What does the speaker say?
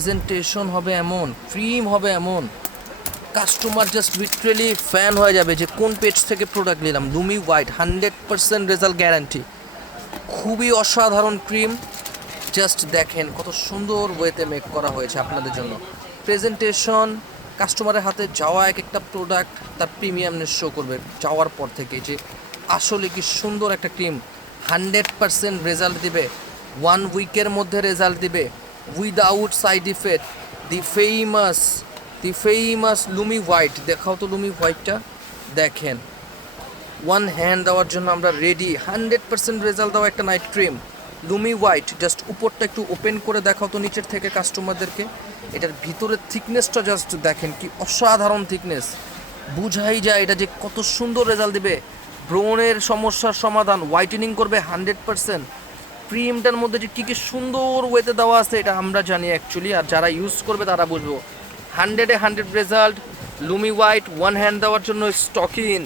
Presentation হবে এমন, cream হবে এমন, কাস্টমার জাস্ট লিটারেলি ফ্যান হয়ে যাবে যে কোন পেজ থেকে প্রোডাক্ট নিলাম। লুমি হোয়াইট 100% রেজাল্ট গ্যারান্টি। খুবই অসাধারণ ক্রিম। জাস্ট দেখেন কত সুন্দর ওয়েতে মেক করা হয়েছে আপনাদের জন্য। প্রেজেন্টেশন, কাস্টমারের হাতে যাওয়া এক একটা প্রোডাক্ট তার প্রিমিয়ামনেস শো করবে যাওয়ার পর থেকে, যে আসলে কি সুন্দর একটা ক্রিম। 100% রেজাল্ট দিবে, 1 উইকের মধ্যে রেজাল্ট দিবে, উইদাউট সাইড ইফেক্ট। দি ফেমাস লুমি হোয়াইট। দেখাও তো লুমি হোয়াইটটা, দেখেন। ওয়ান হ্যান্ড দেওয়ার জন্য আমরা রেডি। 100% রেজাল্ট দেওয়া একটা নাইট ক্রিম লুমি হোয়াইট। জাস্ট উপরটা একটু ওপেন করে দেখাও তো নিচের থেকে কাস্টমারদেরকে। এটার ভিতরের থিকনেসটা জাস্ট দেখেন, কি অসাধারণ থিকনেস। বুঝাই যায় এটা যে কত সুন্দর রেজাল্ট দেবে। ব্রণের সমস্যার সমাধান, হোয়াইটেনিং করবে 100%। ক্রিমটার মধ্যে যে কী কী সুন্দর ওয়েতে দেওয়া আছে এটা আমরা জানি অ্যাকচুয়ালি, আর যারা ইউজ করবে তারা বুঝবো। 100-এ 100 রেজাল্ট। লুমি হোয়াইট 1 হ্যান্ড দেওয়ার জন্য স্টক ইন।